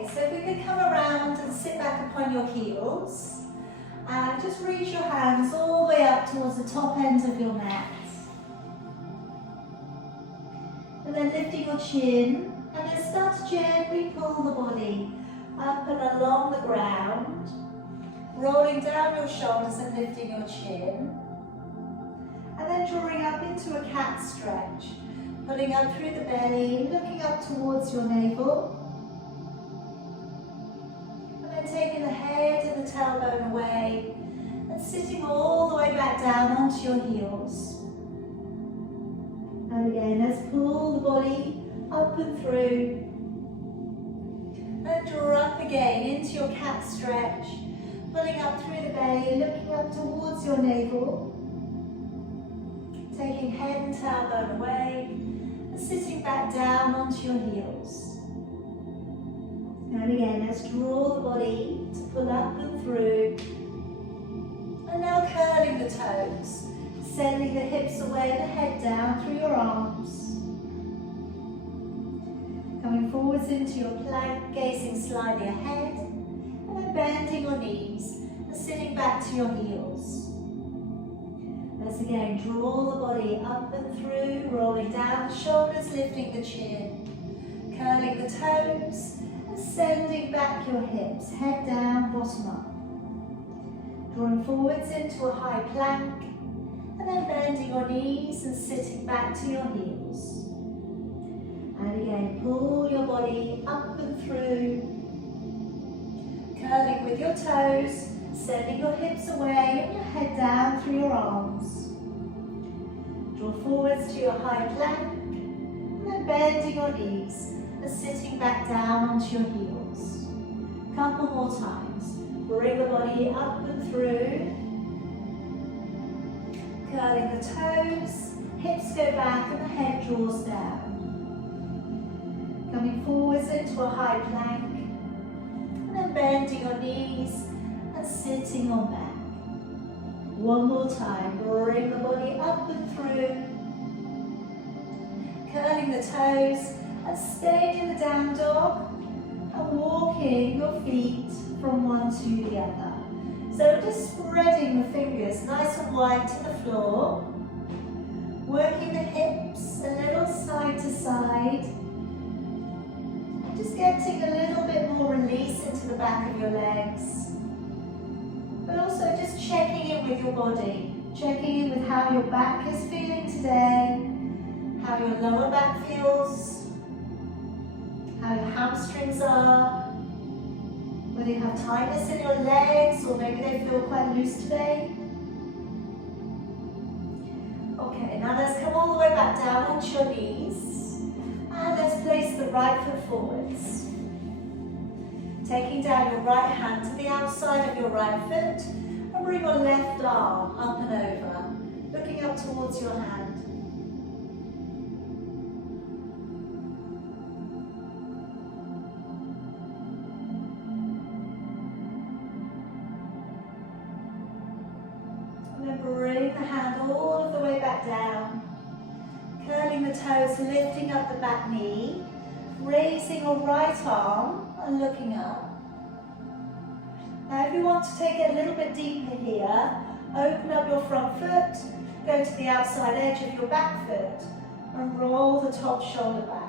Okay, so if we could come around and sit back upon your heels and just reach your hands all the way up towards the top end of your mat. And then lifting your chin, and then start to gently pull the body up and along the ground, rolling down your shoulders and lifting your chin. And then drawing up into a cat stretch, pulling up through the belly, looking up towards your navel. And then taking the head and the tailbone away and sitting all the way back down onto your heels. And again, let's pull the body up and through. And drop again into your cat stretch, pulling up through the belly, looking up towards your navel. Taking head and tailbone away and sitting back down onto your heels. And again, let's draw the body to pull up and through. And now curling the toes, sending the hips away and the head down through your arms. Coming forwards into your plank, gazing slightly ahead, and then bending your knees and sitting back to your heels. Let's again draw the body up and through, rolling down the shoulders, lifting the chin, curling the toes, and sending back your hips, head down, bottom up. Drawing forwards into a high plank, and then bending your knees and sitting back to your heels. And again, pull your body up and through, curling with your toes, sending your hips away and your head down through your arms. Draw forwards to your high plank, and then bending your knees and sitting back down onto your heels. Couple more times. Bring the body up and through, curling the toes, hips go back and the head draws down. Coming forwards into a high plank, and then bending your knees and sitting on back. One more time, bring the body up and through, curling the toes and staying in the down dog and walking your feet from one to the other. So just spreading the fingers nice and wide to the floor, working the hips a little side to side, and just getting a little bit more release into the back of your legs. But also just checking in with your body, checking in with how your back is feeling today, how your lower back feels, how your hamstrings are, whether you have tightness in your legs or maybe they feel quite loose today. Okay, now let's come all the way back down onto your knees and let's place the right foot forwards. Taking down your right hand to the outside of your right foot and bring your left arm up and over, looking up towards your hand. And then bring the hand all of the way back down, curling the toes, lifting up the back knee, raising your right arm and looking up. Now if you want to take it a little bit deeper here, open up your front foot, go to the outside edge of your back foot and roll the top shoulder back.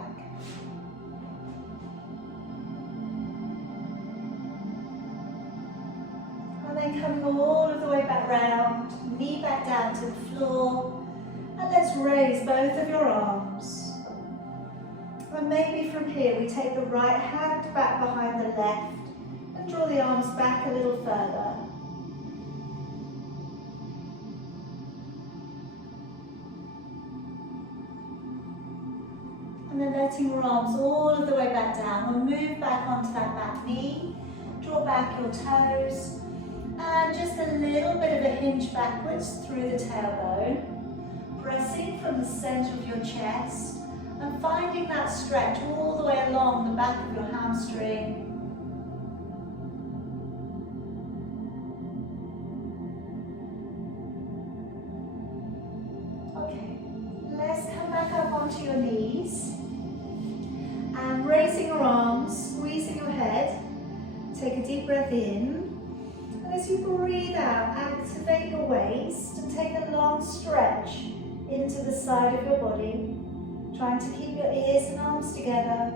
And then coming all of the way back round, knee back down to the floor, and let's raise both of your arms. And maybe from here we take the right hand back behind the left and draw the arms back a little further. And then letting your arms all of the way back down. We'll move back onto that back knee, draw back your toes, and just a little bit of a hinge backwards through the tailbone, pressing from the center of your chest, and finding that stretch all the way along the back of your hamstring. Okay, let's come back up onto your knees and raising your arms, squeezing your head, Take a deep breath in. And as you breathe out, activate your waist and take a long stretch into the side of your body, trying to keep your ears and arms together.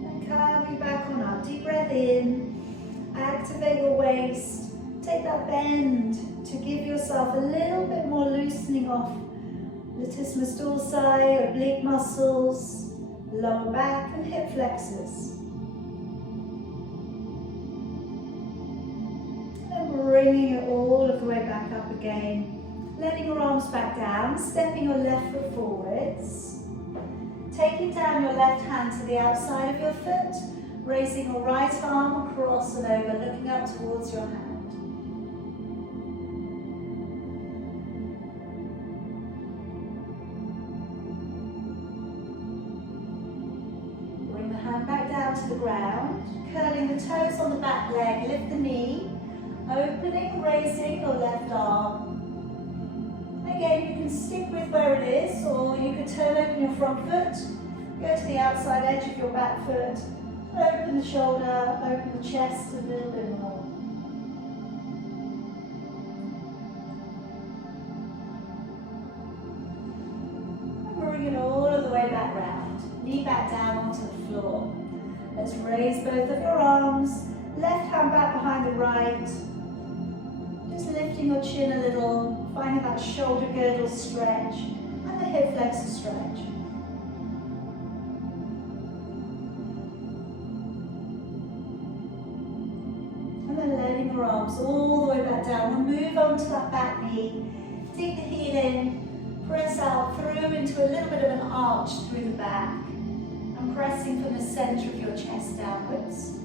And coming back on up, deep breath in, activate your waist, take that bend to give yourself a little bit more loosening off latissimus dorsi, oblique muscles, lower back and hip flexors. Bringing it all of the way back up again. Letting your arms back down, stepping your left foot forwards. Taking down your left hand to the outside of your foot, raising your right arm across and over, looking up towards your hand. Bring the hand back down to the ground, curling the toes on the back leg, lift the knee. Opening, raising your left arm. Again, you can stick with where it is, or you can turn open your front foot, go to the outside edge of your back foot, open the shoulder, open the chest a little bit more. And bring it all of the way back round. Knee back down onto the floor. Let's raise both of your arms, left hand back behind the right. Just lifting your chin a little, finding that shoulder girdle stretch and the hip flexor stretch. And then letting your arms all the way back down. We'll move onto that back knee. Dig the heel in, press out through into a little bit of an arch through the back. And pressing from the center of your chest downwards.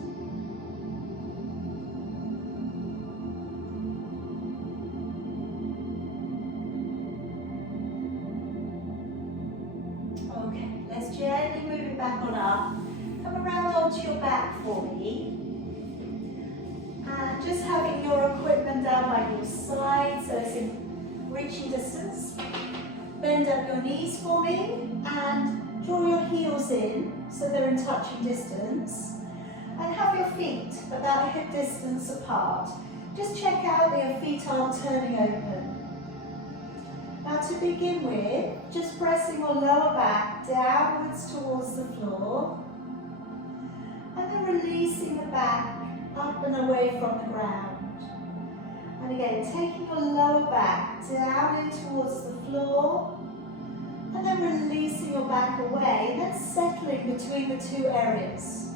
Gently moving back on up. Come around onto your back for me. And just having your equipment down by your side, so it's in reaching distance. Bend up your knees for me and draw your heels in so they're in touching distance. And have your feet about hip distance apart. Just check out that your feet aren't turning open. Now to begin with, just pressing your lower back downwards towards the floor and then releasing the back up and away from the ground. And again, taking your lower back down in towards the floor and then releasing your back away and then settling between the two areas.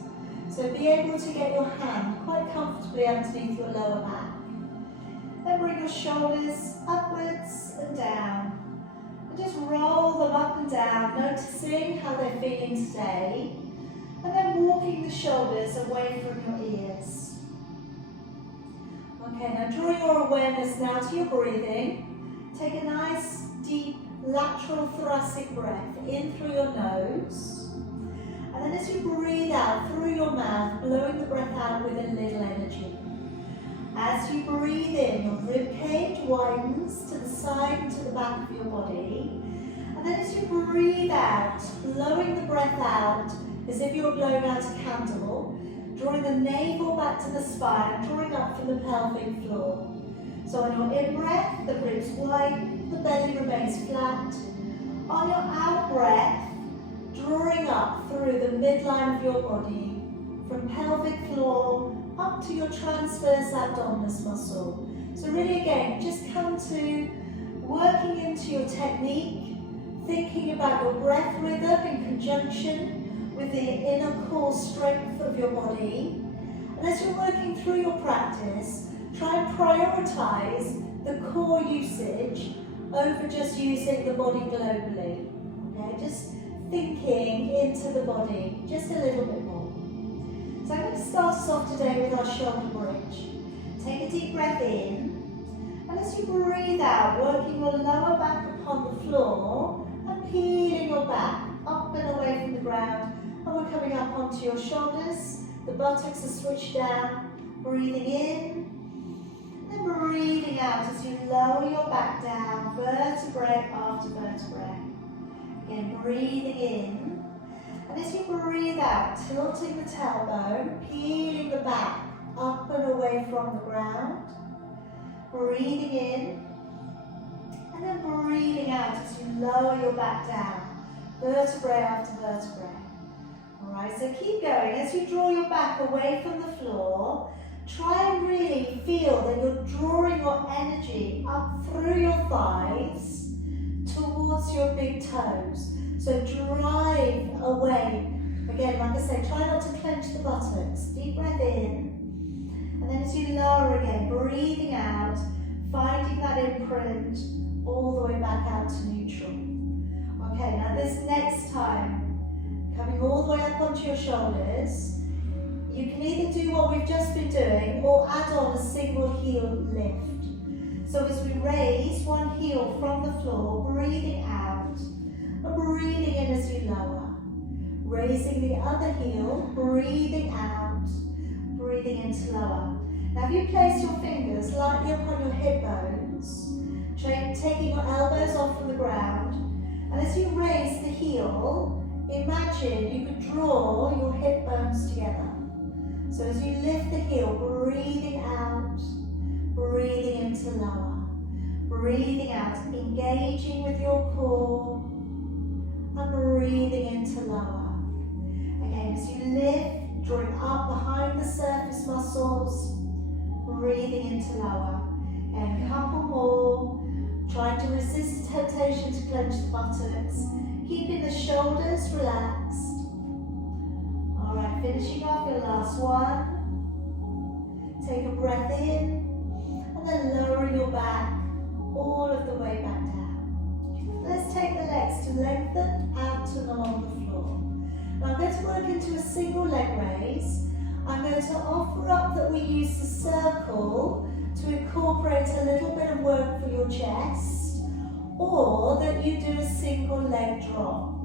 So be able to get your hand quite comfortably underneath your lower back. Then bring your shoulders upwards and down. And just roll them up and down, noticing how they're feeling today. And then walking the shoulders away from your ears. Okay, now draw your awareness now to your breathing. Take a nice, deep, lateral thoracic breath in through your nose. And then as you breathe out through your mouth, blowing the breath out with a little energy. As you breathe in, your rib cage widens to the side and to the back of your body. And then as you breathe out, blowing the breath out as if you're blowing out a candle, drawing the navel back to the spine, drawing up from the pelvic floor. So on your in-breath, the ribs widen, the belly remains flat. On your out-breath, drawing up through the midline of your body, from pelvic floor up to your transverse abdominis muscle. So really again, just come to working into your technique, thinking about your breath rhythm in conjunction with the inner core strength of your body. And as you're working through your practice, try and prioritize the core usage over just using the body globally. Okay, just thinking into the body just a little bit more. So I'm going to start us off today with our shoulder bridge. Take a deep breath in, and as you breathe out, working your lower back upon the floor and peeling your back up and away from the ground. And we're coming up onto your shoulders. The buttocks are switched down. Breathing in, and then breathing out as you lower your back down, vertebrae after vertebrae. Again, breathing in. And as you breathe out, tilting the tailbone, peeling the back up and away from the ground. Breathing in, and then breathing out as you lower your back down, vertebrae after vertebrae. Alright, so keep going. As you draw your back away from the floor, try and really feel that you're drawing your energy up through your thighs towards your big toes. So drive away. Again, like I say, try not to clench the buttocks. Deep breath in. And then as you lower again, breathing out, finding that imprint all the way back out to neutral. Okay, now this next time, coming all the way up onto your shoulders, you can either do what we've just been doing or add on a single heel lift. So as we raise one heel from the floor, breathing out, and breathing in as you lower. Raising the other heel, breathing out, breathing into lower. Now if you place your fingers lightly upon your hip bones, taking your elbows off from the ground, and as you raise the heel, imagine you could draw your hip bones together. So as you lift the heel, breathing out, breathing into lower, breathing out, engaging with your core, and breathing into lower. Again, as you lift, drawing up behind the surface muscles, breathing into lower. And a couple more, trying to resist the temptation to clench the buttocks, keeping the shoulders relaxed. Alright, finishing off your last one. Take a breath in, and then lowering your back all of the way back down. Let's take the legs to lengthen out and along the floor. Now I'm going to work into a single leg raise. I'm going to offer up that we use the circle to incorporate a little bit of work for your chest, or that you do a single leg drop.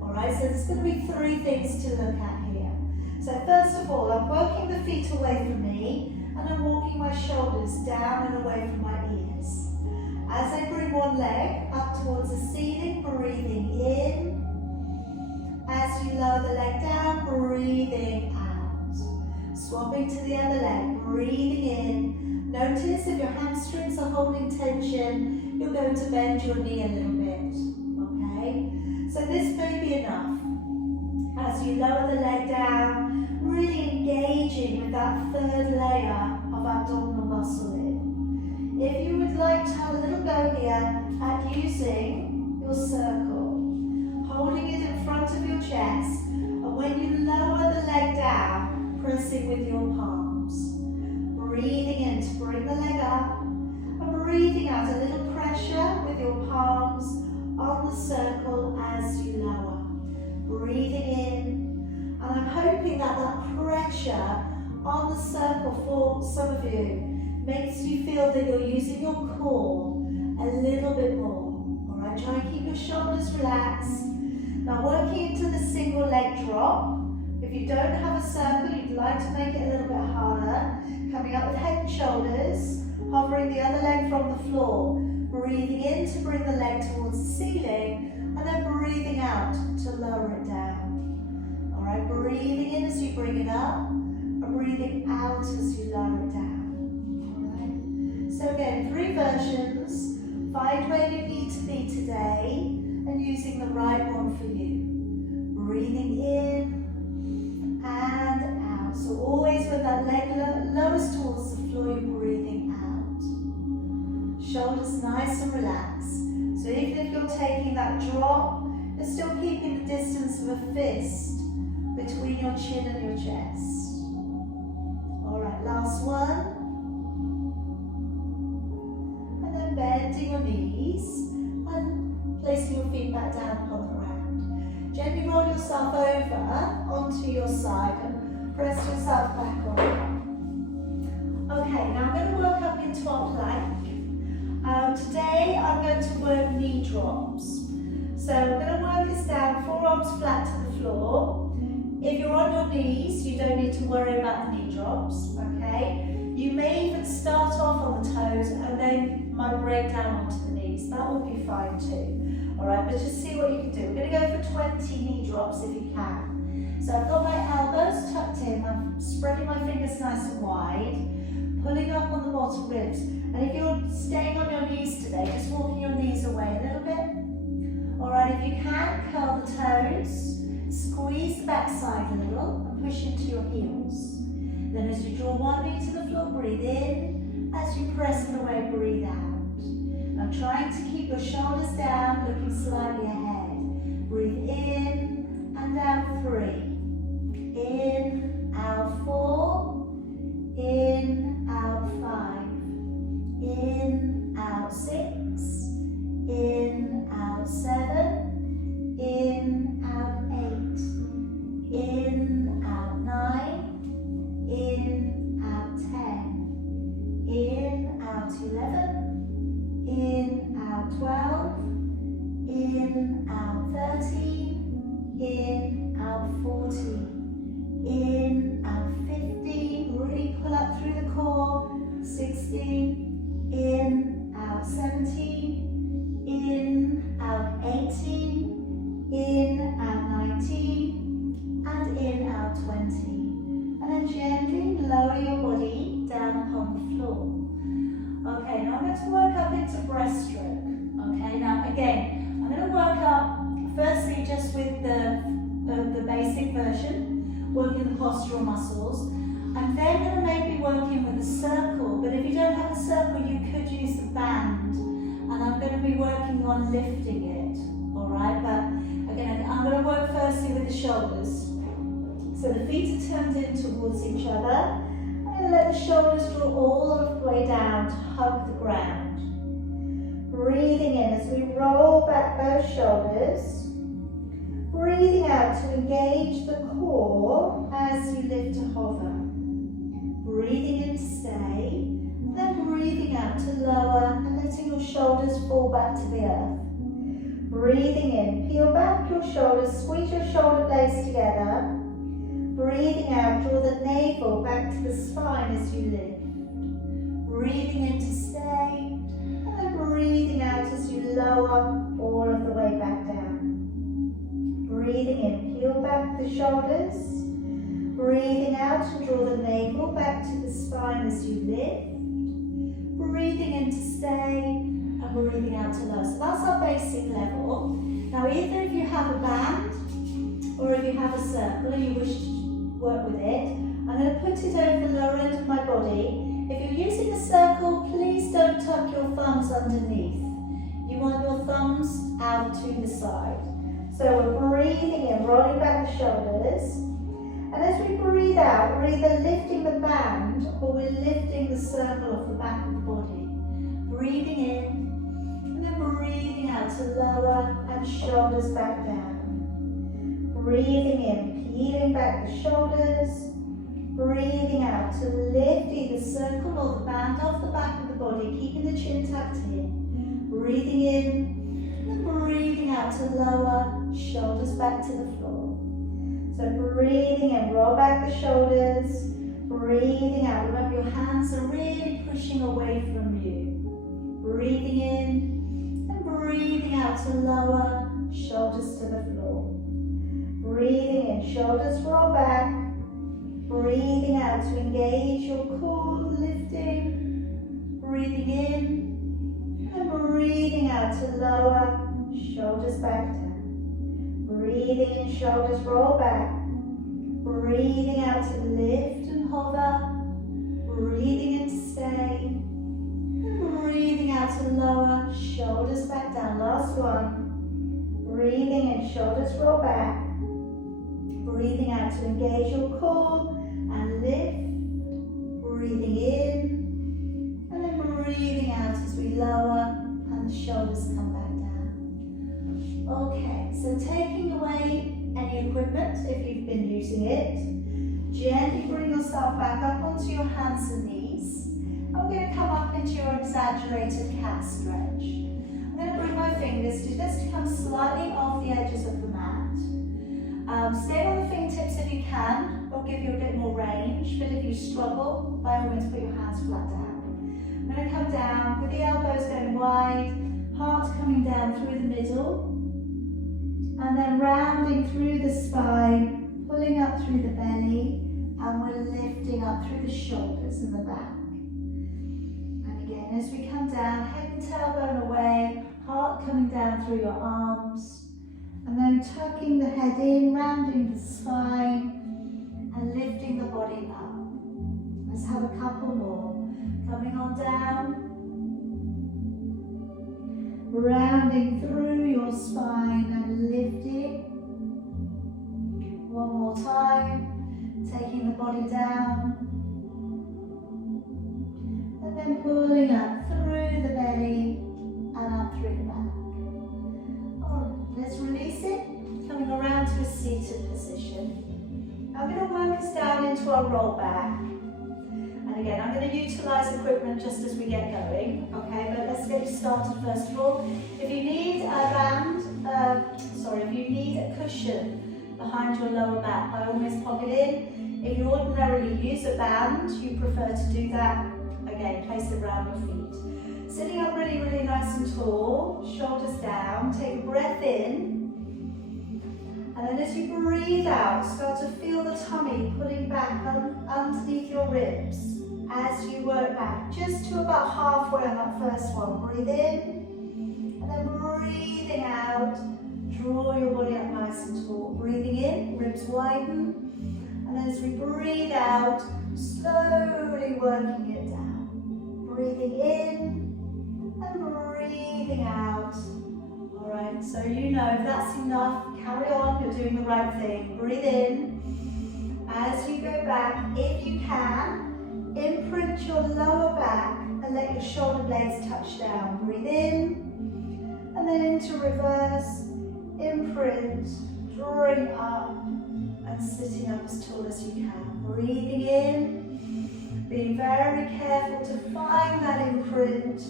Alright, so there's going to be three things to look at here. So first of all, I'm working the feet away from me, and I'm walking my shoulders down and away from my ears. As I bring one leg up towards the ceiling, breathing in. As you lower the leg down, breathing out. Swapping to the other leg, breathing in. Notice if your hamstrings are holding tension, you're going to bend your knee a little bit, okay? So this may be enough. As you lower the leg down, really engaging with that third layer of abdominal muscle in. If you would like to have a little go here at using your circle, holding it in front of your chest, and when you lower the leg down, pressing with your palms. Breathing in to bring the leg up, and breathing out a little pressure with your palms on the circle as you lower. Breathing in, and I'm hoping that that pressure on the circle for some of you makes you feel that you're using your core a little bit more. Alright, try and keep your shoulders relaxed. Now working into the single leg drop. If you don't have a circle, you'd like to make it a little bit harder. Coming up with head and shoulders, hovering the other leg from the floor. Breathing in to bring the leg towards the ceiling, and then breathing out to lower it down. Alright, breathing in as you bring it up, and breathing out as you lower it down. Alright, so again, three versions. Find where you need to be today, and using the right one for you. Breathing in, and out. So always when that leg lowers towards the floor, you're breathing out. Shoulders nice and relaxed. So even if you're taking that drop, you're still keeping the distance of a fist between your chin and your chest. Alright, last one. And then bending your knees and placing your feet back down upon the ground. Gently roll yourself over onto your side and press yourself back on. Okay, now I'm going to work up into our plank. Today I'm going to work knee drops. So I'm going to work this down, forearms flat to the floor. If you're on your knees, you don't need to worry about the knee drops, okay? You may even start off on the toes and then migrate down onto the knees. That will be fine too. Alright, but just see what you can do. We're going to go for 20 knee drops if you can. So I've got my elbows tucked in, I'm spreading my fingers nice and wide, pulling up on the bottom ribs. And if you're staying on your knees today, just walking your knees away a little bit. Alright, if you can, curl the toes, squeeze the back side a little, and push into your heels. Then as you draw one knee to the floor, breathe in. As you press it away, breathe out. Now trying to keep your shoulders down, looking slightly ahead. Breathe in and out 3. In, out 4. In, out 5. In, out 6. In, out 7. In, out 8. In, out 9. In, out 10. In, out 11. In, out 12. In, out 13. In, out 14. In, out 15. Really pull up through the core. 16. In, out 17. In, out 18. In, out 19. And in, out 20. And then gently lower your body down upon the floor. Okay, now I'm going to work up into breaststroke. Okay, now again, I'm going to work up firstly just with the basic version, working the postural muscles. I'm then going to maybe work in with a circle, but if you don't have a circle, you could use the band. And I'm going to be working on lifting it, all right? But again, I'm going to work firstly with the shoulders. So the feet are turned in towards each other. And let the shoulders draw all the way down to hug the ground. Breathing in as we roll back both shoulders. Breathing out to engage the core as you lift to hover. Breathing in to stay. Then breathing out to lower and letting your shoulders fall back to the earth. Breathing in, peel back your shoulders, squeeze your shoulder blades together. Breathing out, draw the navel back to the spine as you lift. Breathing in to stay, and then breathing out as you lower all of the way back down. Breathing in, peel back the shoulders. Breathing out and draw the navel back to the spine as you lift. Breathing in to stay and breathing out to lower. So that's our basic level. Now either if you have a band or if you have a circle and you wish to work with it, I'm going to put it over the lower end of my body. If you're using a circle, please don't tuck your thumbs underneath. You want your thumbs out to the side. So we're breathing in, rolling back the shoulders. And as we breathe out, we're either lifting the band or we're lifting the circle off the back of the body. Breathing in, and then breathing out to lower and shoulders back down. Breathing in, peeling back the shoulders. Breathing out to lift either circle or the band off the back of the body, keeping the chin tucked in. Breathing in, and breathing out to lower, shoulders back to the floor. So breathing in, roll back the shoulders. Breathing out, remember your hands are really pushing away from you. Breathing in and breathing out to lower, shoulders to the floor. Breathing in, shoulders roll back. Breathing out to engage your core, lifting. Breathing in and breathing out to lower, shoulders back down. Breathing in, shoulders roll back. Breathing out to lift and hover. Breathing in to stay. And breathing out to lower, shoulders back down. Last one. Breathing in, shoulders roll back. Breathing out to engage your core and lift. Breathing in. And then breathing out as we lower and the shoulders come back down. Okay, so taking away any equipment if you've been using it, gently bring yourself back up onto your hands and knees. And we're going to come up into your exaggerated cat stretch. I'm going to bring my fingers to just come slightly off the edges of the mat. Stay on the fingertips if you can, or give you a bit more range, but if you struggle, by all means put your hands flat down. I'm going to come down with the elbows going wide, heart coming down through the middle, and then rounding through the spine pulling up through the belly, and we're lifting up through the shoulders and the back. And again, as we come down, head and tailbone away, heart coming down through your arms, and then tucking the head in, rounding the spine, and lifting the body up. Let's have a couple more. Coming on down, rounding through your spine and lifting. One more time, taking the body down, and then pulling up through the belly and up through the back. Alright, let's release it, coming around to a seated position. I'm going to work us down into our roll back. And again, I'm going to utilise equipment just as we get going, okay? But let's get you started first of all. If you need if you need a cushion behind your lower back, by all means pop it in. If you ordinarily use a band, you prefer to do that, again, place it around your feet. Sitting up really, really nice and tall, shoulders down, take a breath in. And then as you breathe out, start to feel the tummy pulling back underneath your ribs as you work back, just to about halfway on that first one. Breathe in, and then breathing out, draw your body up nice and tall. Breathing in, ribs widen, and then as we breathe out, slowly working it down. Breathing in, and breathing out. Alright, so you know if that's enough, carry on, you're doing the right thing. Breathe in. As you go back, if you can, imprint your lower back and let your shoulder blades touch down. Breathe in, and then into reverse, imprint, drawing up and sitting up as tall as you can. Breathing in, being very careful to find that imprint,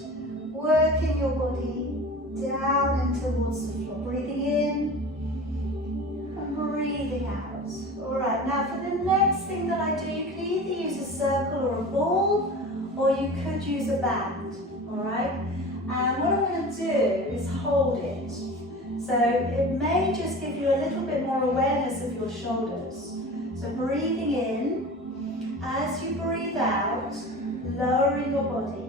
working your body down and towards the floor. Breathing in and breathing out. Alright, now for the next thing that I do, you can either use a circle or a ball, or you could use a band. Alright? And what I'm going to do is hold it. So it may just give you a little bit more awareness of your shoulders. So breathing in, as you breathe out, lowering your body.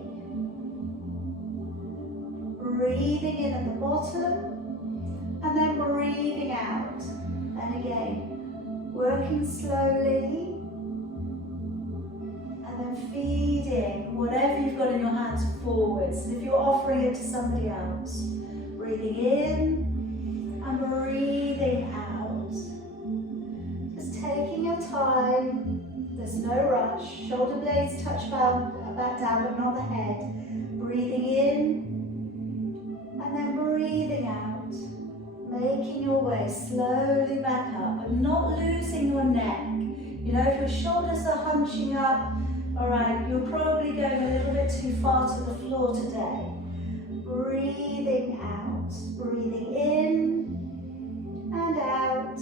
Breathing in at the bottom, and then breathing out. And again, working slowly, and then feeding whatever you've got in your hands forwards. And if you're offering it to somebody else, breathing in and breathing out. Just taking your time. There's no rush. Shoulder blades touch back down, but not the head. Breathing in. And then breathing out, making your way slowly back up, but not losing your neck. You know, if your shoulders are hunching up, all right, you're probably going a little bit too far to the floor today. Breathing out, breathing in and out.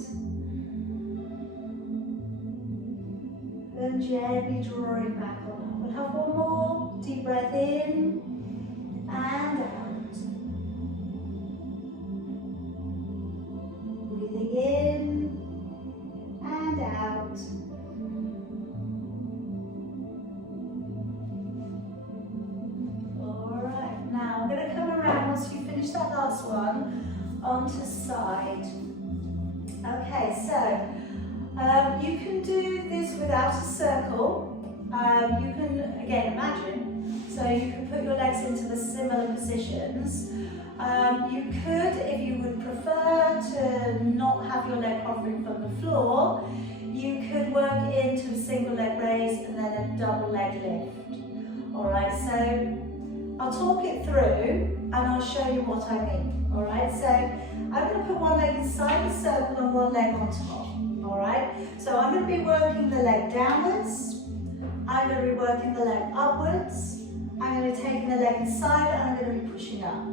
Then gently drawing back on. We'll have one more. Deep breath in and out. Breathing in and out. Alright, now I'm going to come around once you finish that last one onto the side. Okay, so you can do this without a circle. You can, again, imagine. So you can put your legs into the similar positions. You could, if you would prefer to not have your leg hovering from the floor, you could work into a single leg raise and then a double leg lift. Alright, so I'll talk it through and I'll show you what I mean. Alright, so I'm going to put one leg inside the circle and one leg on top. Alright, so I'm going to be working the leg downwards, I'm going to be working the leg upwards, I'm going to be taking the leg inside and I'm going to be pushing up.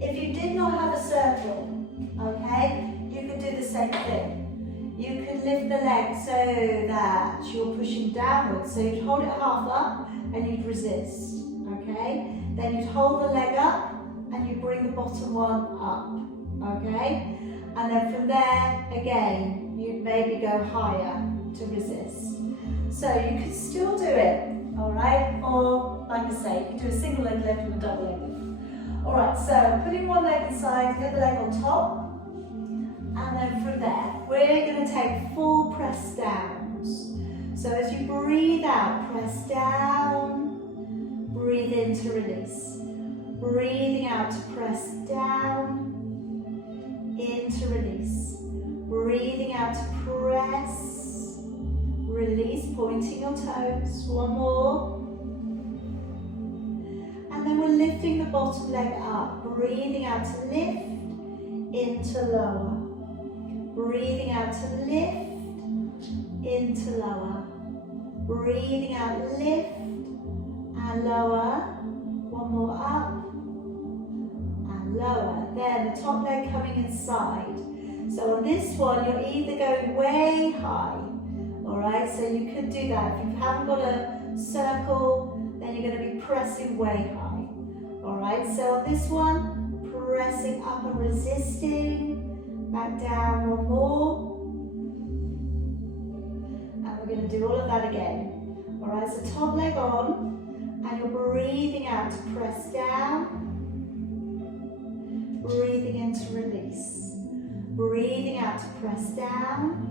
If you did not have a circle, okay, you could do the same thing. You could lift the leg so that you're pushing downwards, so you'd hold it half up and you'd resist, okay? Then you'd hold the leg up and you bring the bottom one up, okay? And then from there, again, you'd maybe go higher to resist. So you could still do it, all right? Or, like I say, you can do a single leg lift and a double leg lift. All right, so putting one leg inside, the other leg on top, and then from there, we're going to take full press downs. So as you breathe out, press down, breathe in to release. Breathing out to press down, in to release. Breathing out to press, release, pointing your toes. One more. And then we're lifting the bottom leg up. Breathing out to lift, into lower. Breathing out to lift, into lower. Breathing out, lift, and lower. One more up, and lower. Then the top leg coming inside. So on this one, you're either going way high, all right? So you could do that. If you haven't got a circle, then you're going to be pressing way high, all right? So on this one, pressing up and resisting, back down, one more. And we're going to do all of that again, all right? So top leg on, and you're breathing out to press down, breathing in to release. Breathing out to press down,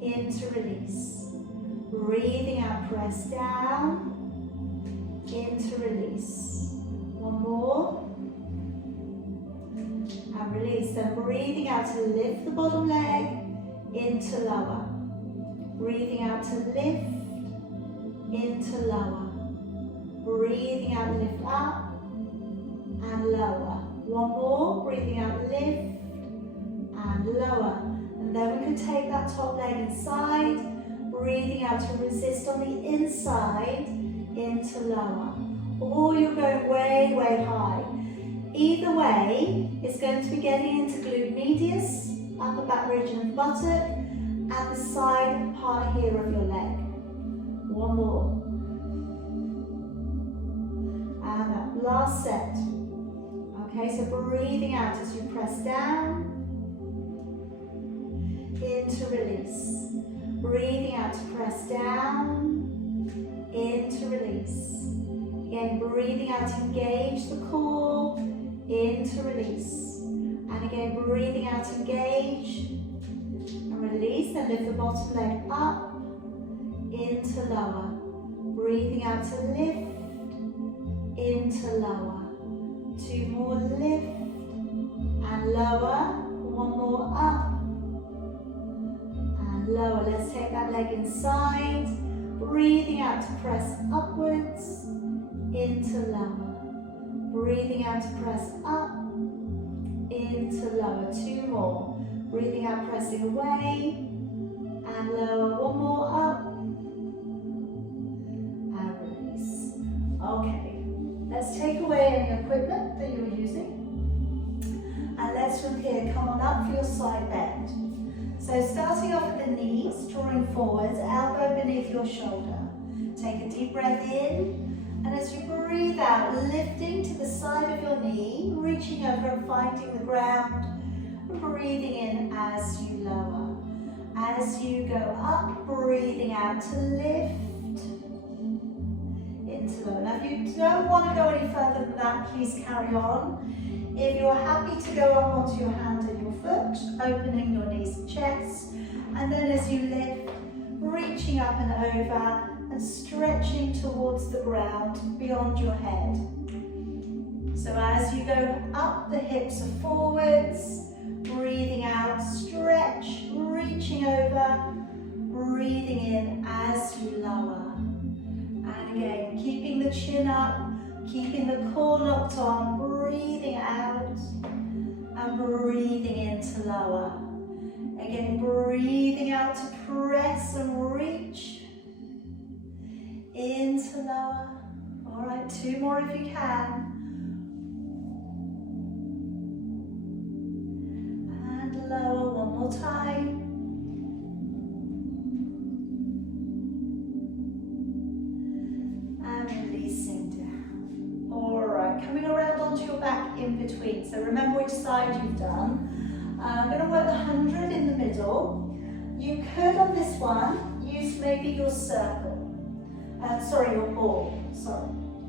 in to release. Breathing out, press down, in to release. One more. And release. Then breathing out to lift the bottom leg, into lower. Breathing out to lift, into lower. Breathing out, lift up, and lower. One more. Breathing out, lift, and lower. And then we can take that top leg inside, breathing out to resist on the inside, into lower. Or you're going way, way high. Either way, it's going to be getting into glute medius, upper back region of the buttock, and the side part here of your leg. One more. And that last set. Okay, so breathing out as you press down, into release. Breathing out to press down, into release. Again, breathing out to engage the core, into release. And again, breathing out to engage, and release. Then lift the bottom leg up, into lower. Breathing out to lift, into lower. Two more, lift, and lower. One more, up, lower. Let's take that leg inside, breathing out to press upwards, into lower. Breathing out to press up, into lower. Two more. Breathing out, pressing away, and lower. One more, up, and release. Okay, let's take away any equipment that you're using. And let's from here, come on up for your side bend. So starting off at the knees, drawing forwards, elbow beneath your shoulder. Take a deep breath in, and as you breathe out, lifting to the side of your knee, reaching over and finding the ground, and breathing in as you lower. As you go up, breathing out to lift, into lower. Now if you don't want to go any further than that, please carry on. If you're happy to go up onto your hand and your foot, opening your knees and chest, and then as you lift, reaching up and over and stretching towards the ground beyond your head. So as you go up, the hips are forwards, breathing out, stretch, reaching over, breathing in as you lower. And again, keeping the chin up, keeping the core locked on, breathing out and breathing in to lower. Again, breathing out to press and reach into lower. All right, two more if you can. And lower one more time. And releasing down. All right, coming around onto your back in between. So remember which side you've done. I'm going to work the 100 in the middle. You could on this one use maybe your circle, your ball,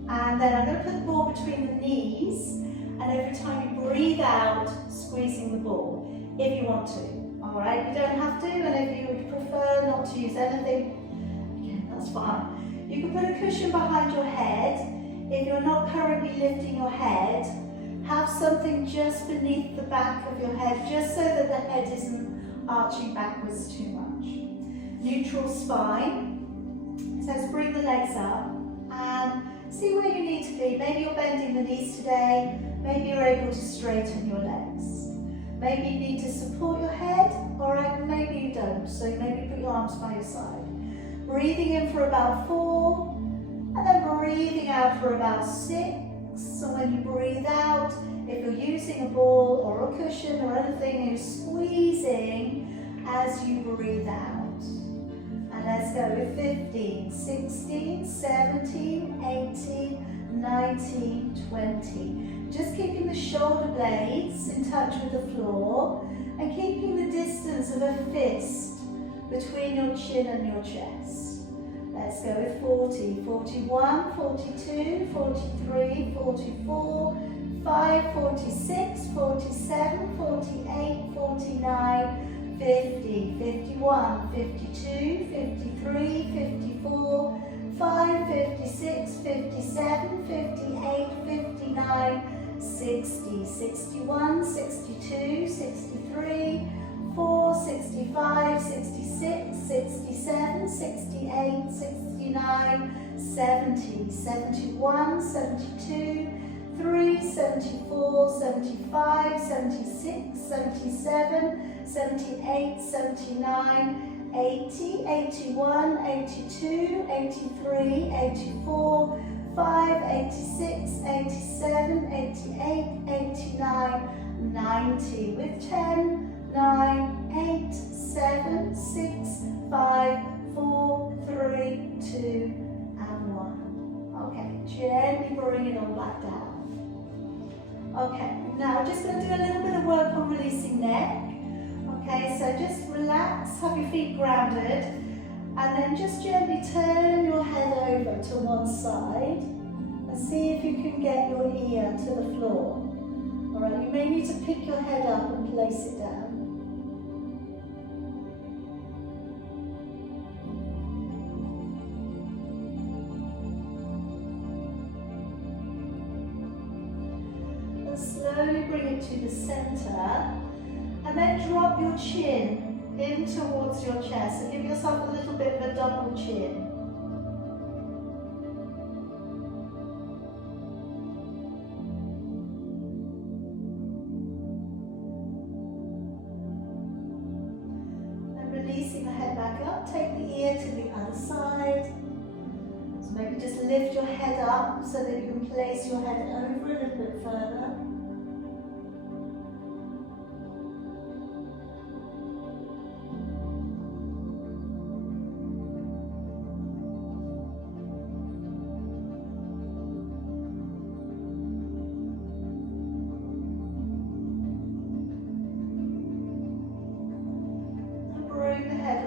And then I'm going to put the ball between the knees, and every time you breathe out, squeezing the ball, if you want to. All right, you don't have to, and if you would prefer not to use anything, again, that's fine. You can put a cushion behind your head. If you're not currently lifting your head, have something just beneath the back of your head, just so that the head isn't arching backwards too much. Neutral spine. So let's bring the legs up and see where you need to be. Maybe you're bending the knees today. Maybe you're able to straighten your legs. Maybe you need to support your head, or maybe you don't. So maybe put your arms by your side. Breathing in for about 4, and then breathing out for about 6. So when you breathe out, if you're using a ball or a cushion or anything, you're squeezing as you breathe out. And let's go with 15, 16, 17, 18, 19, 20. Just keeping the shoulder blades in touch with the floor and keeping the distance of a fist between your chin and your chest. Let's go with 40, 41, 42, 43, 44, 5, 46, 47, 48, 49, 50, 51, 52, 53, 54, 5, 56, 57, 58, 59, 60, 61, 62, 63, 4, 65, 66, 67, 68, 69, 70, 71, 72, 3, 74, 75, 76, 77, 78, 79, 80, 81, 82, 83, 84, 5, 86, 87, 88, 89, 90 with 10, 9, 8, 7, 6, 5, 4, 3, 2, and 1. Okay, gently bring it all back down. Okay, now we're just going to do a little bit of work on releasing neck. Okay, so just relax, have your feet grounded, and then just gently turn your head over to one side and see if you can get your ear to the floor. All right, you may need to pick your head up and place it down. Slowly bring it to the center, and then drop your chin in towards your chest. So give yourself a little bit of a double chin. And releasing the head back up, take the ear to the other side. So maybe just lift your head up so that you can place your head over a little bit further.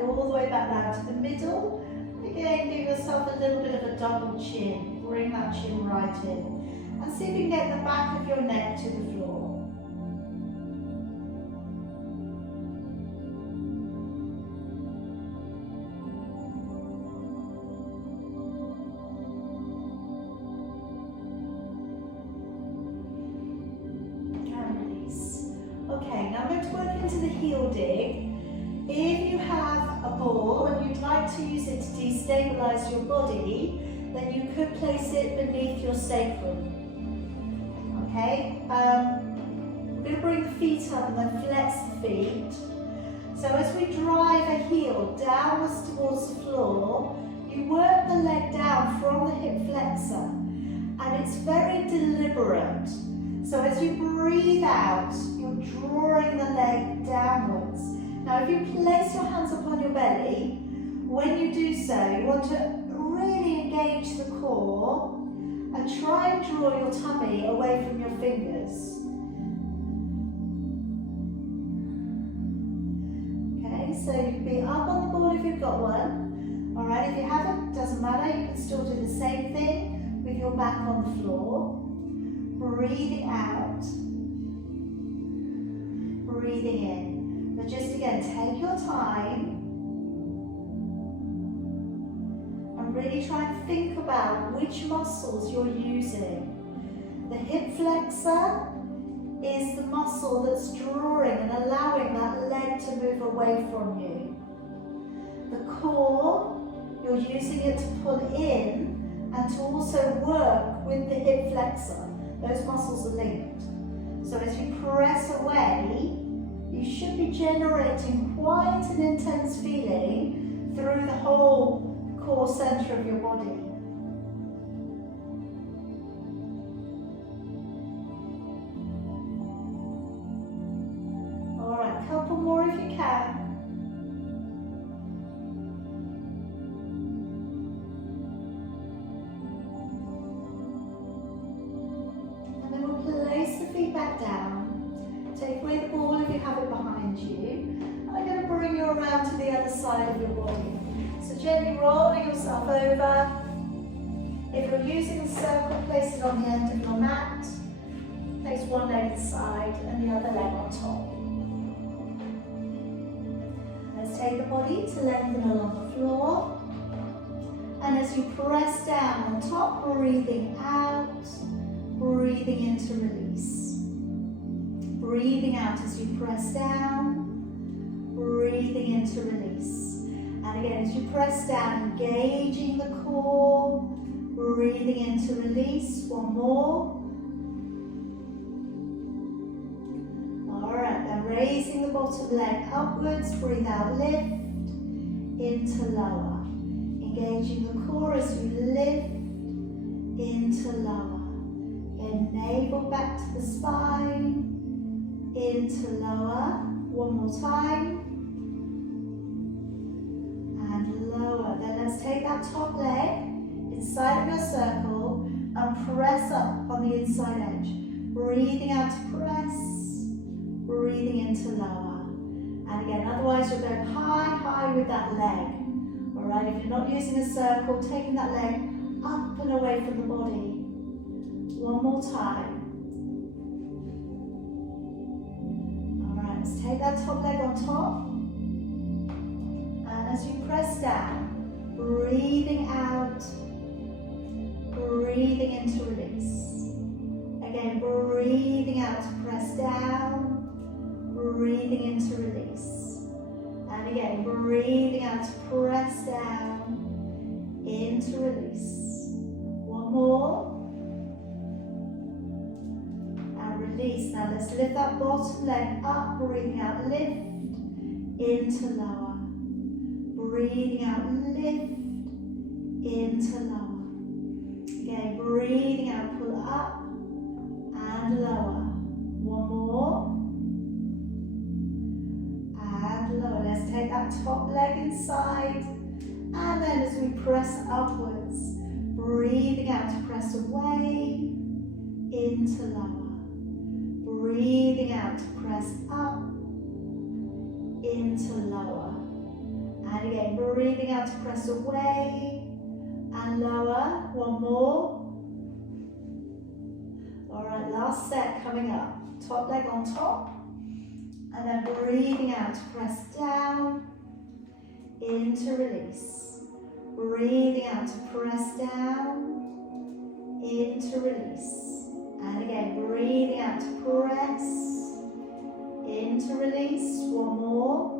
All the way back down to the middle. Again, give yourself a little bit of a double chin. Bring that chin right in. And see if you can get the back of your neck to the floor. And release. Okay, now I'm going to work into the heel dig. If you have a ball and you'd like to use it to destabilize your body, then you could place it beneath your sacrum. Okay? We're going to bring the feet up and then flex the feet. So as we drive a heel downwards towards the floor, you work the leg down from the hip flexor. And it's very deliberate. So as you breathe out, you're drawing the leg downwards. Now, if you place your hands upon your belly, when you do so, you want to really engage the core and try and draw your tummy away from your fingers. So you can be up on the ball if you've got one. Alright, if you haven't, doesn't matter, you can still do the same thing with your back on the floor. Breathing out. Breathing in. But just again, take your time. And really try and think about which muscles you're using. The hip flexor is the muscle that's drawing and allowing that leg to move away from you. The core, you're using it to pull in and to also work with the hip flexor. Those muscles are linked. So as you press away, you should be generating quite an intense feeling through the whole core center of your body. Alright, a couple more if you can. And then we'll place the feet back down. Take away the ball if you have it behind you. And I'm going to bring you around to the other side of your body. So gently rolling yourself over. If you're using a circle, place it on the end of your mat. Place one leg inside and the other leg on top. Let's take the body to lengthen along the floor. And as you press down on top, breathing out, breathing into release. Breathing out as you press down, breathing into release. And again, as you press down, engaging the core, breathing into release. One more. Alright, then raising the bottom leg upwards, breathe out, lift, into lower. Engaging the core as you lift, into lower. Again, navel back to the spine, into lower. One more time. And lower. Then let's take that top leg inside of your circle and press up on the inside edge. Breathing out to press, breathing into lower. And again, otherwise you're going high, high with that leg. Alright, if you're not using a circle, taking that leg up and away from the body. One more time. Alright, let's take that top leg on top. And as you press down, breathing out, breathing into release. Again, breathing out to press down, breathing into release. And again, breathing out to press down, into release. One more. And release. Now let's lift that bottom leg up, breathing out, lift, into lower. Breathing out, lift, into lower. Again, breathing out, pull up and lower. One more. And lower. Let's take that top leg inside. And then as we press upwards, breathing out to press away, into lower. Breathing out to press up, into lower. And again, breathing out to press away and lower. One more. Alright, last set coming up. Top leg on top. And then breathing out to press down, into release. Breathing out to press down, into release. And again, breathing out to press, into release. One more.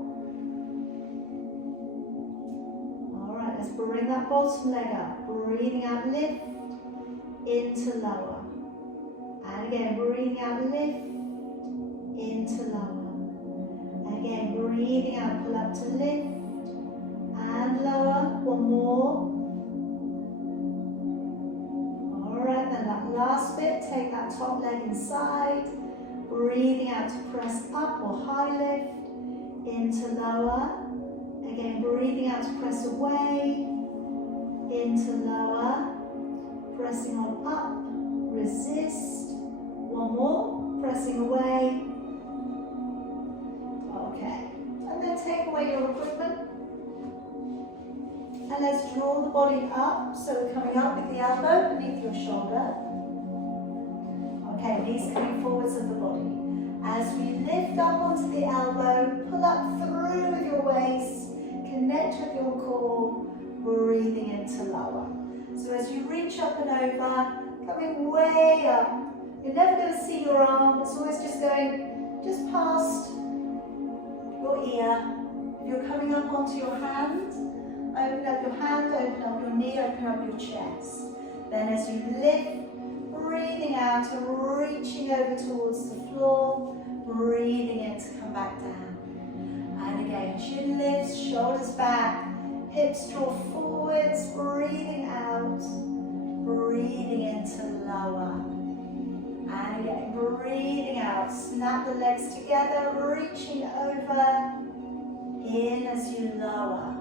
Let's bring that bottom leg up. Breathing out, lift, into lower. And again, breathing out, lift, into lower. And again, breathing out, pull up to lift, and lower. One more. Alright, then that last bit, take that top leg inside. Breathing out to press up or high lift, into lower. Again, breathing out to press away, into lower, pressing on up, resist. One more, pressing away. Okay, and then take away your draw the body up, so we're coming up with the elbow beneath your shoulder. Okay, knees coming forwards of the body. As we lift up onto the elbow, pull up through with your waist, connect with your core, breathing into lower. So as you reach up and over, coming way up, you're never going to see your arm, it's always just going just past your ear. If you're coming up onto your hand, open up your hand, open up your knee, open up your chest. Then as you lift, breathing out and reaching over towards the floor, breathing in to come back down. And again, chin lifts, shoulders back, hips draw forwards, breathing out, breathing into lower. And again, breathing out, snap the legs together, reaching over, in as you lower.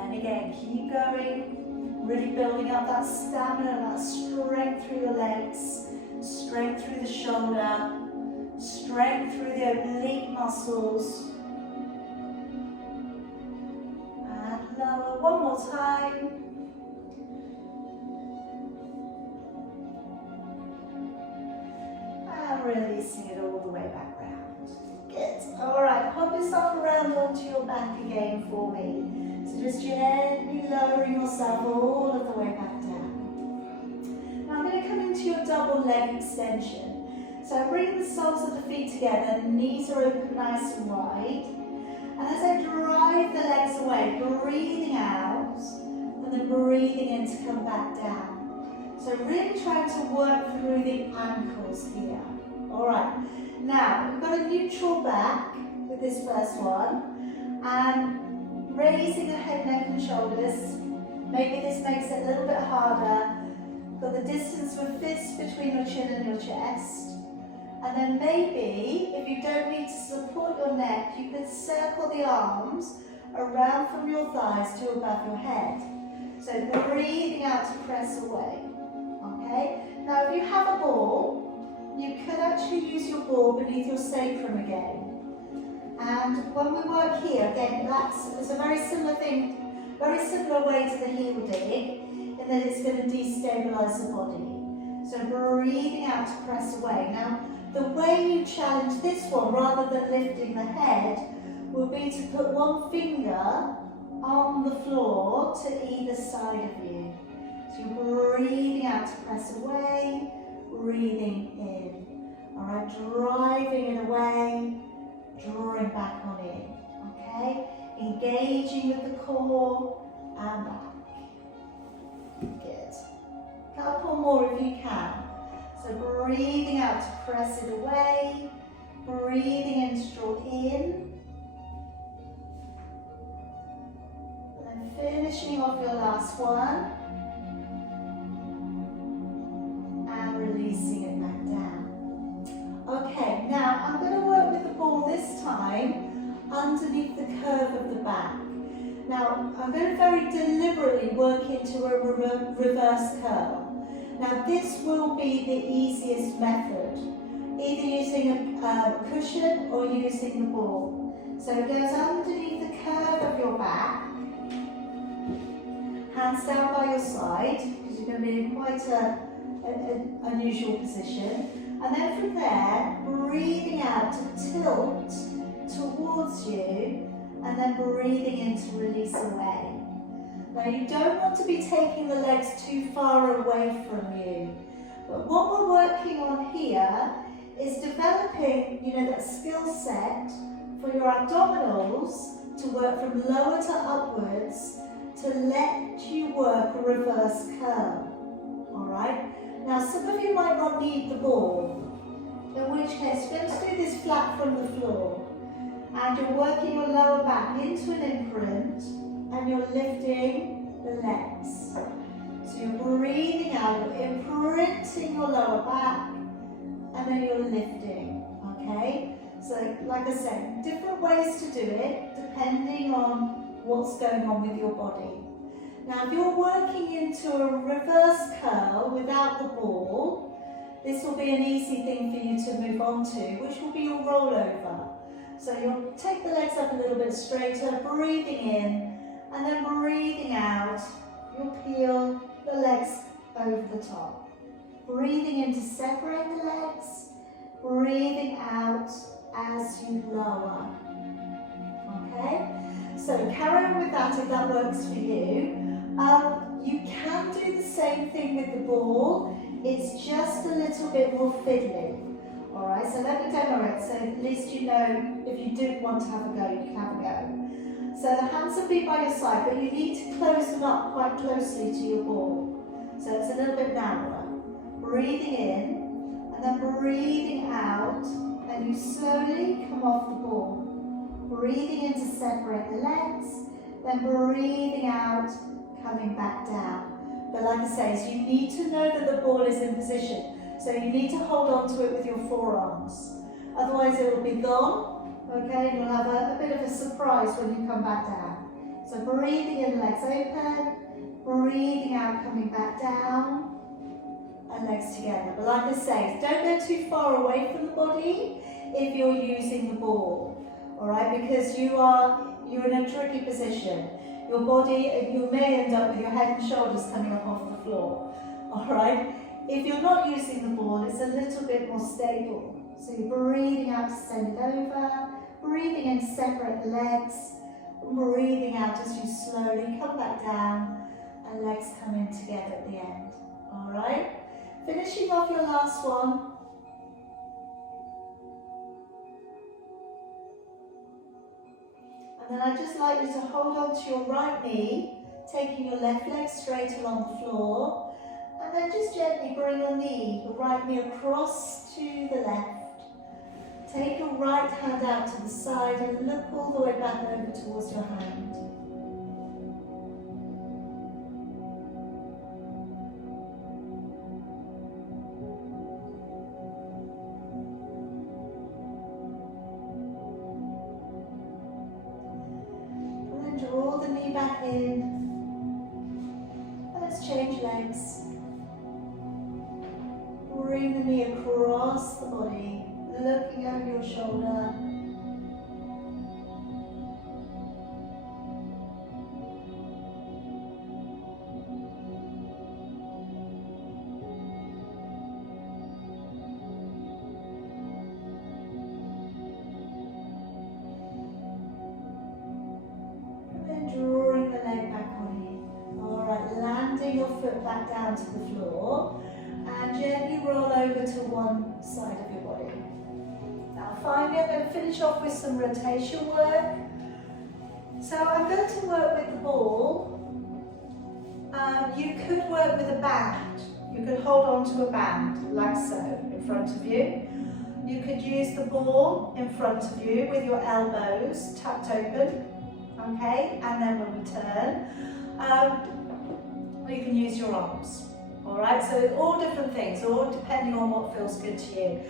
And again, keep going, really building up that stamina, that strength through your legs, strength through the shoulder, strength through the oblique muscles. And lower, one more time. And releasing it all the way back round. Good. Alright, pop yourself around onto your back again for me. So just gently lowering yourself all of the way back down. Now I'm going to come into your double leg extension. So bring the soles of the feet together, the knees are open nice and wide. And as I drive the legs away, breathing out, and then breathing in to come back down. So really trying to work through the ankles here. Alright, now we've got a neutral back with this first one. And raising the head, neck and shoulders. Maybe this makes it a little bit harder. Got the distance of a fist between your chin and your chest. And then maybe, if you don't need to support your neck, you could circle the arms around from your thighs to above your head. So breathing out to press away. Okay? Now if you have a ball, you could actually use your ball beneath your sacrum again. And when we work here, again, it's a very similar thing, very similar way to the heel dig, in that it's going to destabilize the body. So breathing out to press away. Now, the way you challenge this one, rather than lifting the head, will be to put one finger on the floor to either side of you. So you're breathing out to press away, breathing in. All right, driving it away, drawing back on in. Okay, engaging with the core and back. Good. Couple more if you can. So breathing out to press it away, breathing in to draw in, and then finishing off your last one, and releasing it back down. Okay, now I'm going to work with the ball this time underneath the curve of the back. Now I'm going to very deliberately work into a reverse curl. Now this will be the easiest method, either using a cushion or using the ball. So it goes underneath the curve of your back, hands down by your side, because you're going to be in quite an unusual position. And then from there, breathing out to tilt towards you, and then breathing in to release away. Now you don't want to be taking the legs too far away from you, but what we're working on here is developing, that skill set for your abdominals to work from lower to upwards to let you work a reverse curl. Alright? Now some of you might not need the ball, in which case you're going to do this flat from the floor, and you're working your lower back into an imprint, and you're lifting the legs. So you're breathing out, you're imprinting your lower back, and then you're lifting, okay? So like I said, different ways to do it, depending on what's going on with your body. Now if you're working into a reverse curl without the ball, this will be an easy thing for you to move on to, which will be your rollover. So you'll take the legs up a little bit straighter, breathing in, and then breathing out, you'll peel the legs over the top. Breathing in to separate the legs, breathing out as you lower. Okay? So carry on with that if that works for you. You can do the same thing with the ball, it's just a little bit more fiddly. Alright, so let me demo it, so at least you know if you do want to have a go, you can have a go. So the hands will be by your side, but you need to close them up quite closely to your ball. So it's a little bit narrower. Breathing in, and then breathing out, and you slowly come off the ball. Breathing in to separate the legs, then breathing out, coming back down. But like I say, so you need to know that the ball is in position. So you need to hold on to it with your forearms. Otherwise it will be gone, okay? And you'll have a bit of a surprise when you come back down. So breathing in, legs open, breathing out, coming back down, and legs together. But like I say, don't go too far away from the body if you're using the ball, all right? Because you're in a tricky position. Your body, you may end up with your head and shoulders coming up off the floor, all right? If you're not using the ball, it's a little bit more stable. So you're breathing out to send it over, breathing in to separate the legs, breathing out as you slowly come back down and legs come in together at the end, all right? Finishing off your last one. And then I'd just like you to hold on to your right knee, taking your left leg straight along the floor, and then just gently bring your right knee across to the left. Take your right hand out to the side and look all the way back over towards your hand. Draw the knee back in. Let's change legs. Bring the knee across the body, looking over your shoulder. Back down to the floor and gently roll over to one side of your body. Now finally I'm going to finish off with some rotation work. So I'm going to work with the ball. You could work with a band. You could hold on to a band like so in front of you. You could use the ball in front of you with your elbows tucked open, okay, and then when we turn, you can use your arms, all right? So all different things, all depending on what feels good to you.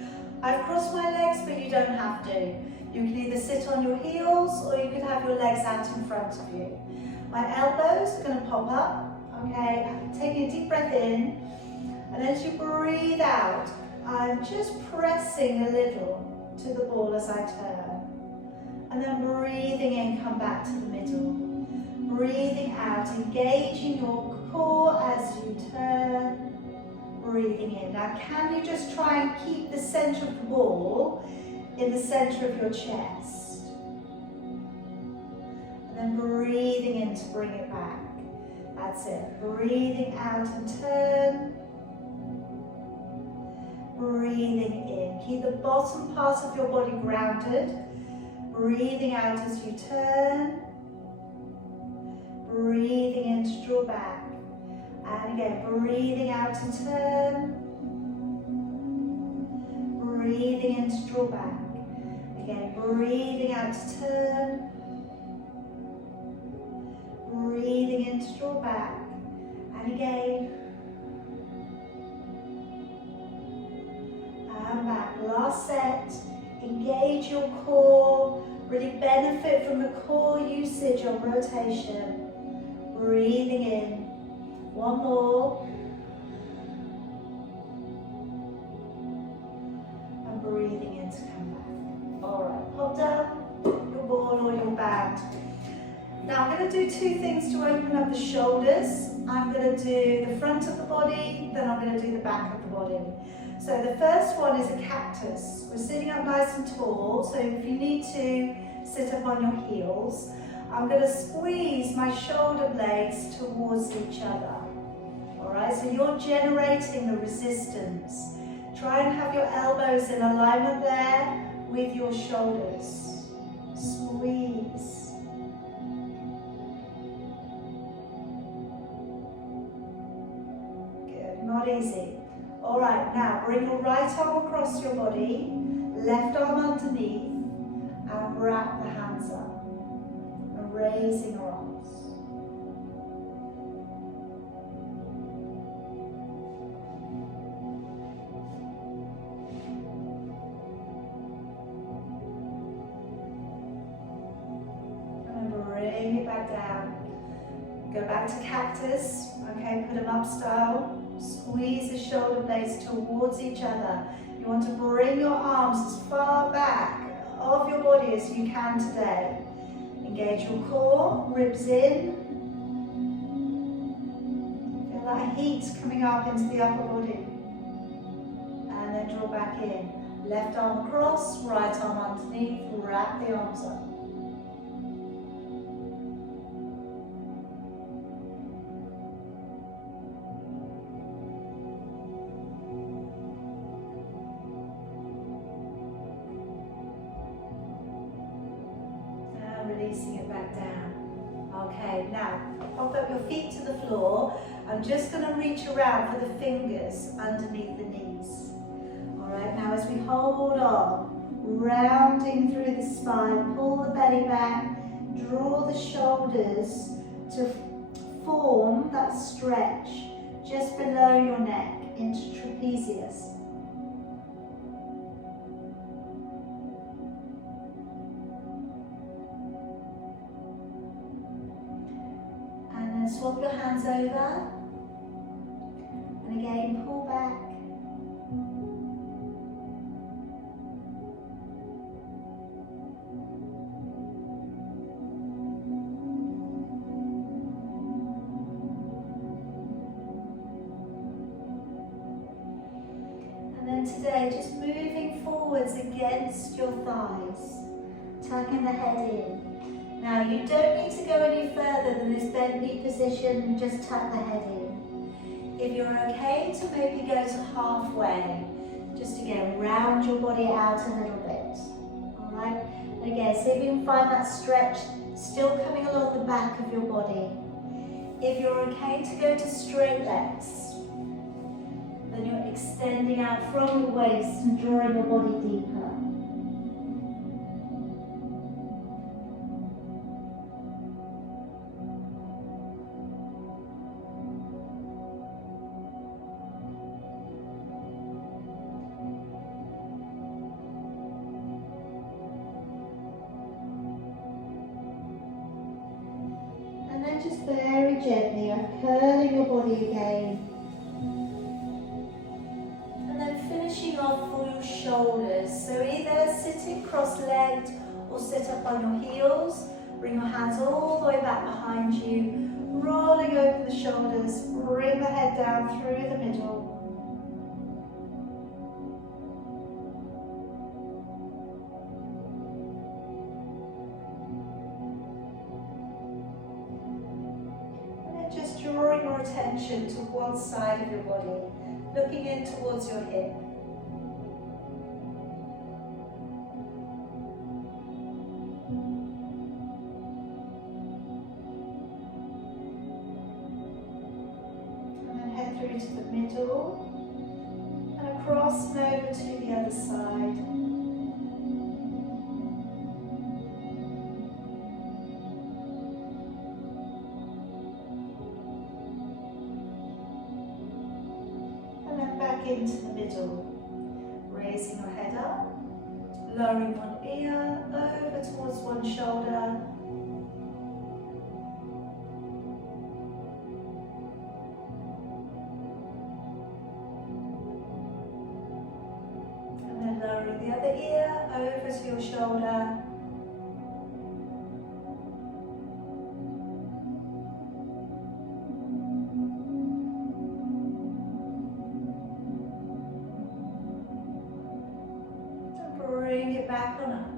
I've crossed my legs, but you don't have to. You can either sit on your heels or you could have your legs out in front of you. My elbows are going to pop up, okay? Taking a deep breath in, and as you breathe out, I'm just pressing a little to the ball as I turn. And then breathing in, come back to the middle. Breathing out, engaging your core as you turn, breathing in. Now can you just try and keep the centre of the ball in the centre of your chest? And then breathing in to bring it back. That's it. Breathing out and turn. Breathing in. Keep the bottom part of your body grounded. Breathing out as you turn. Breathing in to draw back. And again, breathing out to turn. Breathing in to draw back. Again, breathing out to turn. Breathing in to draw back. And again. And back. Last set. Engage your core. Really benefit from the core usage on rotation. Breathing in. One more. And breathing in to come back. All right, pop down your ball or your band. Now I'm going going to do two things to open up the shoulders. I'm going to do the front of the body, then I'm going to do the back of the body. So the first one is a cactus. We're sitting up nice and tall, so if you need to sit up on your heels, I'm going to squeeze my shoulder blades towards each other. Alright, so you're generating the resistance. Try and have your elbows in alignment there with your shoulders. Squeeze. Good, not easy. Alright, now bring your right arm across your body, left arm underneath, and wrap the hands up. And raising your arms. Bring it back down. Go back to cactus. Okay, put them up style. Squeeze the shoulder blades towards each other. You want to bring your arms as far back of your body as you can today. Engage your core, ribs in. Feel that heat coming up into the upper body. And then draw back in. Left arm across, right arm underneath. Wrap the arms up. Releasing it back down. Okay, now pop up your feet to the floor. I'm just going to reach around for the fingers underneath the knees. Alright, now as we hold on, rounding through the spine, pull the belly back, draw the shoulders to form that stretch just below your neck into trapezius. Swap your hands over, and again pull back. And then today, just moving forwards against your thighs, tucking the head in. Now you don't need to go any further than this bent knee position, just tuck the head in. If you're okay to maybe go to halfway, just again round your body out a little bit. Alright, and again, see if you can find that stretch still coming along the back of your body. If you're okay to go to straight legs, then you're extending out from your waist and drawing your body deeper. Just very gently, curling your body again. And then finishing off for your shoulders. So either sitting cross-legged or sit up on your heels. Bring your hands all the way back behind you. Rolling over the shoulders. Bring the head down through the middle. Drawing your attention to one side of your body, looking in towards your hip. And then head through to the middle, and across and over to the other side. Into the middle, raising your head up, lowering one ear over towards one shoulder, and then lowering the other ear over to your shoulder, back on up.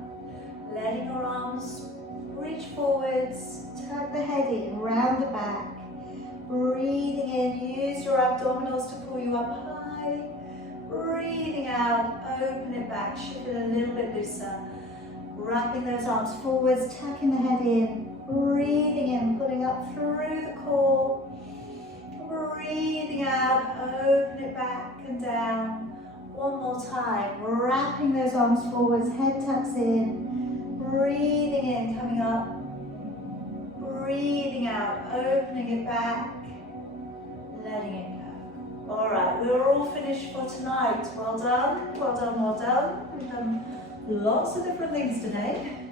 Letting your arms reach forwards, tuck the head in, round the back. Breathing in, use your abdominals to pull you up high. Breathing out, open it back, shift it a little bit looser. Wrapping those arms forwards, tucking the head in. Breathing in, pulling up through the core. Breathing out, open it back and down. One more time, wrapping those arms forwards, head tucks in. Breathing in, coming up. Breathing out, opening it back. Letting it go. All right, we're all finished for tonight. Well done, well done, well done. We've done lots of different things today.